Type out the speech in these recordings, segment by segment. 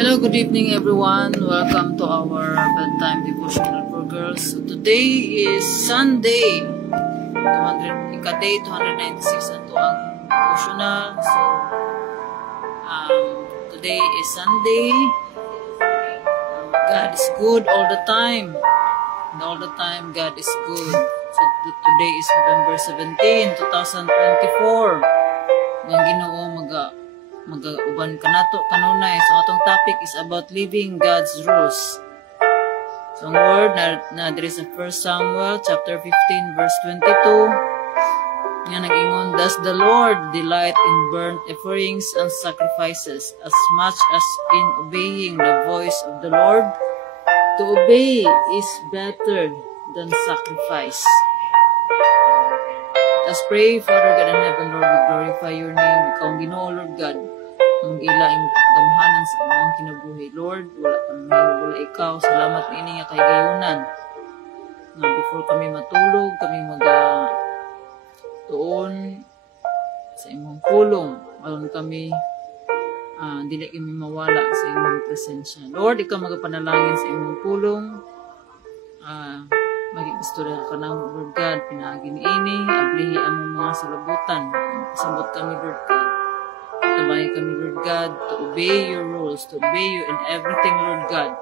Hello, good evening everyone. Welcome to our bedtime devotional for girls. So today is Sunday, ika-day 296 ato ang devotional. So today is Sunday. God is good all the time. And all the time God is good. So today is November 17, 2024. Ang Ginoo mag-uban ka nato kanunay. So atong topic is about living God's rules. So ang word na there is a 1 Samuel chapter 15 verse 22 nga nag-ingon, "Does the Lord delight in burnt offerings and sacrifices as much as in obeying the voice of the Lord? To obey is better than sacrifice." Let's pray. Father God in heaven, Lord, we glorify your name. Ikaw ang Ginoo, Lord God. Ang ilaing gamhanan sa among kinabuhi. Lord, wala pa namin, wala ikaw. Salamat na ini nga kahigayunan. Nga before kami matulog, kami tuon sa imong pulong. Aron kami, dili kami mawala sa imong presensya. Lord, ikaw magapanalangin sa imong pulong. Mag-istorya ka na, Lord God, pinagi ni ini, ablihi among mga salabutan. Pasabot kami, Lord God. Tabay kami, Lord God, to obey your rules, to obey you in everything, Lord God.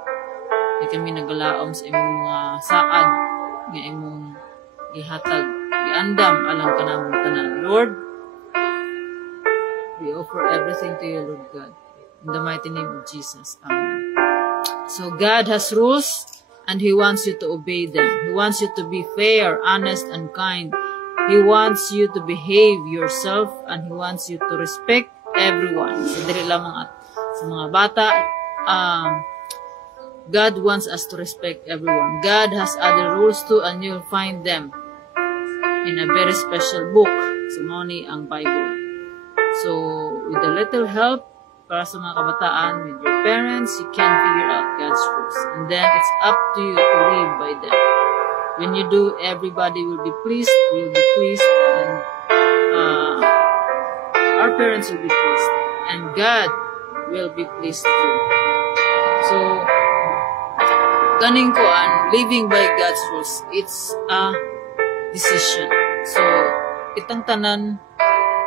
Ay kami nagalaom sa imong mga saad, nga imong gihatag, giandam, alang ka na mong tanan. Lord, we offer everything to you, Lord God. In the mighty name of Jesus. Amen. So God has rules, and He wants you to obey them. He wants you to be fair, honest, and kind. He wants you to behave yourself, and He wants you to respect everyone. So, dili lamang sa mga bata, God wants us to respect everyone. God has other rules too, and you'll find them in a very special book. So, moni ang Bible. So, with a little help, para sa mga kabataan, with your parents, you can figure out God's rules. And then, it's up to you to live by them. When you do, everybody will be pleased, and our parents will be pleased, and God will be pleased too. So, kaning ko living by God's rules, it's a decision. So, itang tanan,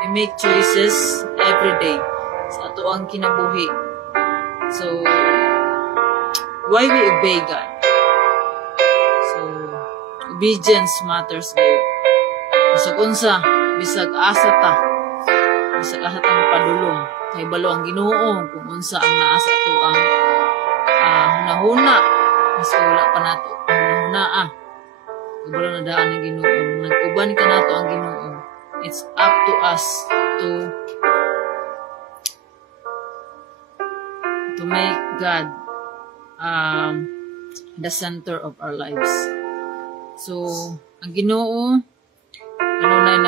we make choices every day sa ato ang kinabuhi. So, why we obey God? So, obedience matters ngayon. Bisag unsa, bisag asa ta, bisag asa ta padulong, kay balo ang Ginoo kung unsa ang naasa ato ang hunahuna, mas wala pa nato hunahuna balo na daan ng Ginoo, nag-uban ka nato ang Ginoo. It's up to us to make God the center of our lives. So, ang Ginoo kanunay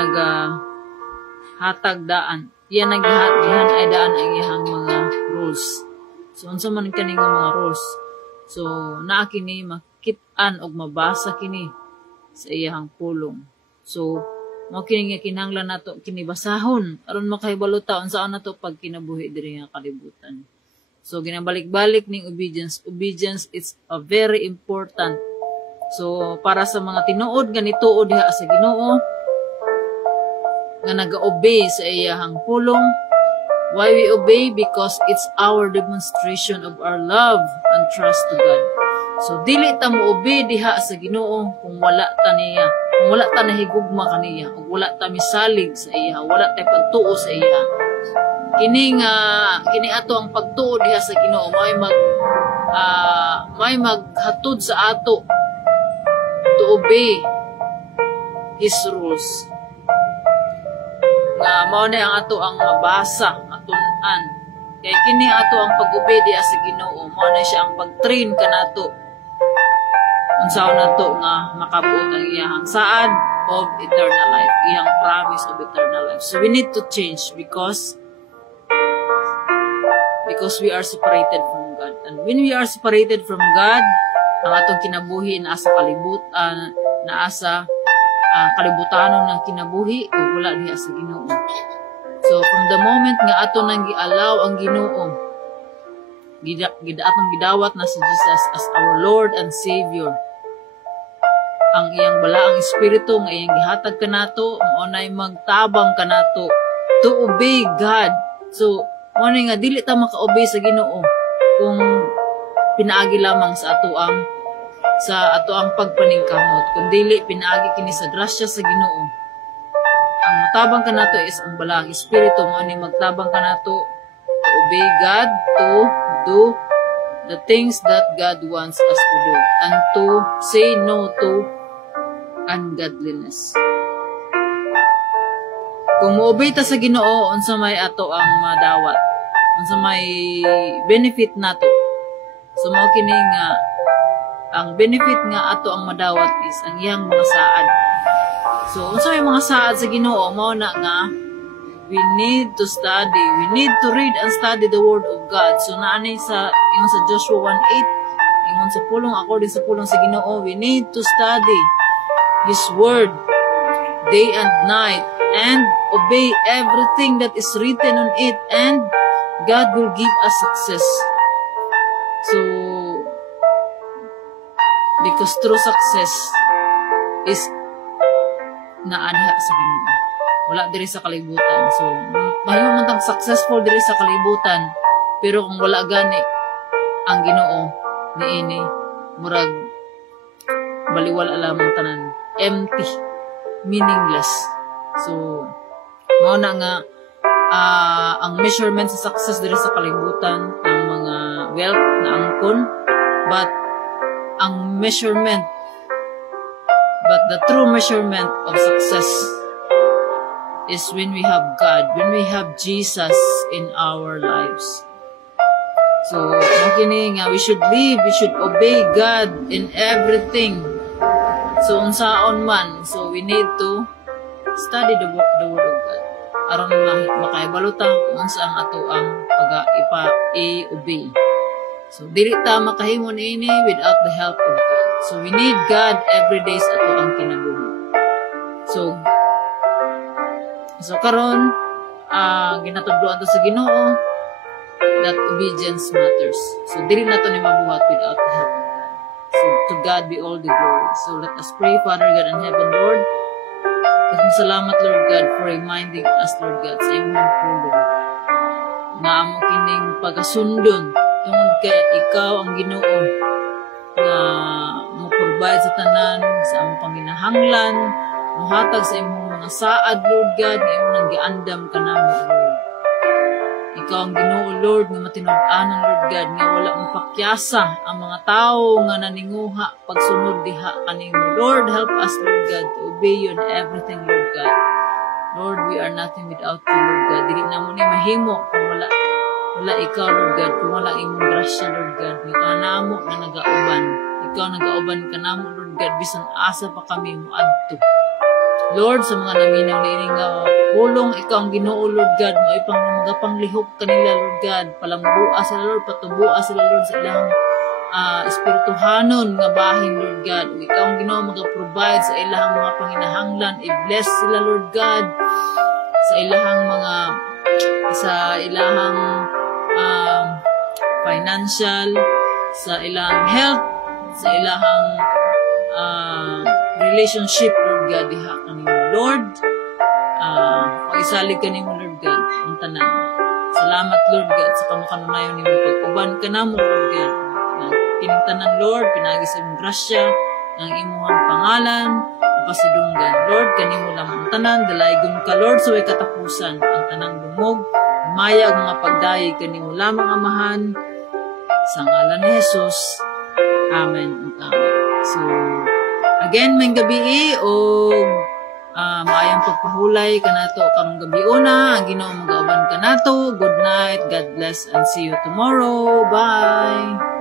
hatag daan. Iyan naggihan ay daan ang iyang mga rules. So, unsa man kaning mga rules. So, naa kini makit-an og mabasa kini sa iyang pulong. So, mao kini nga kinahanglan nato kini basahon aron makahibalo ta unsa nato pag kinabuhi diri nga kalibutan. So, ginabalik-balik ning obedience. Obedience is a very important. So, para sa mga tinuod nga nituod diha sa Ginoo, nga naga-obey sa iyahang pulong. Why we obey? Because it's our demonstration of our love and trust to God. So, dili ta mo obey diha sa Ginoo kung wala ta niya, kung wala ta nahigugma kaniya, kung wala ta misalig sa iya, wala ta pagtuo sa iya. Kini ato ang pagtuo diha sa Ginoo may maghatod sa ato to obey His rules. Nga mao na ang ato ang mabasa, atun-an. Kay kini ato ang pag-obey diha sa Ginoo, mao na siya ang pag-train kanato. Unsaon nato nga makabuot ang iyang saad of eternal life, iyang promise of eternal life. So we need to change because we are separated from God. And when we are separated from God, ang atong kinabuhi naasa kalibutan, naasa kalibutanon ng kinabuhi o wala diha sa Ginoo. So from the moment nga ato nang gialaw ang Ginoo atong gidawat na si Jesus as our Lord and Savior. Ang iyang balaang espiritu nga iyang gihatag kanato mao nay magtabang kanato to obey God. So mo nga dili ta maka-obey sa Ginoo kung pinaagi lamang sa ato ang pagpaningkamot, kundi pinaagi kini sa grasya sa Ginoo. Ang matabang kanato is ang balaang espiritu mo ni magtabang kanato to obey God, to do the things that God wants us to do, and to say no to ungodliness. Kung mo-obey ta sa Ginoo, unsa may ato ang madawat, unsa may benefit nato. So mao kini nga ang benefit nga ato ang madawat is ang iyang mga saad. So unsa may mga saad sa Ginoo, mao na nga we need to study, we need to read and study the word of God. So naani sa ingon sa Joshua 1:8, ingon sa pulong according sa pulong sa Ginoo, we need to study His word day and night and obey everything that is written on it, and God will give us success. So because true success is naanha sa Ginoo, wala diri sa kalibutan. So mahimo man tang successful diri sa kalibutan, pero kung wala gani ang Ginoo niini, murag baliwala lamang tanan, empty, meaningless. So mao na nga ang measurement sa success diri sa kalibutan ang mga wealth na angkon, but the true measurement of success is when we have God, when we have Jesus in our lives. So kini nga we should live, we should obey God in everything. So unsaon man, so we need to study the word of God aron makahibalo ta kung unsa ang ato ang i-obey. So dili ta makahimo niini without the help of God. So we need God every day sa ato ang kinabuhi. So karon ginatudloan to sa Ginoo that obedience matters. So dili nato ni mabuhat without the help of God. So to God be all the glory. So let us pray. Father God in heaven, Lord, salamat Lord God for reminding us, Lord God, sa imong pulong na amo kining pagasundon tungod kay ikaw ang Ginoo na mo-provide sa tanan sa among panginahanglan, muhatag sa imong mga saad, Lord God, nga imong nang giandam kanamo, Lord. Ikaw ang Ginoo, Lord, nga matinud-anan, Lord God, nga wala mong pakyasa ang mga tao nga naninguha pagsunod diha kanimo. Lord, help us, Lord God, to obey you in everything, Lord God. Lord, we are nothing without you, Lord God. Dili na mo ni mahimo kung wala ikaw, Lord God, kung wala imong grasya, Lord God. Nga kanamo na nagauban. Ikaw nagauban kanamo, Lord God, bisan asa pa kami moadto. Lord, sa mga naminaw na ining pulong, ikaw ang Ginoo, Lord God, mo ipang magapanglihok kanila, Lord God, palambua sila, Lord, patubua sila, Lord, sa ilang espirituhanon nga bahin, Lord God. Ug ikaw ang Ginoo mag-provide sa ilang mga panginahanglan, i-bless sila, Lord God, sa ilang financial, sa ilang health, sa ilang relationship, Lord God, diha kanimo, Lord. Isalig kanimo, Lord God, ang tanan. Salamat, Lord God, sa kamakanunayon nimo pag-uban kanamo, Lord God. Kining tanan, Lord, pinagi sa imong grasya, ang imong pangalan, pasidunggan, Lord, kanimo lamang ang tanan, dalaygon ka, Lord, sa way katapusan, ang tanang lumog, maya ang mga pagdayi kanimo lamang amahan, sa ngalan ni Jesus. Amen. Amen. So, again, may gabi o maayang pagpahulay kanato karong gabi una, ang Ginoo magauban kanato. Good night, God bless, and see you tomorrow. Bye.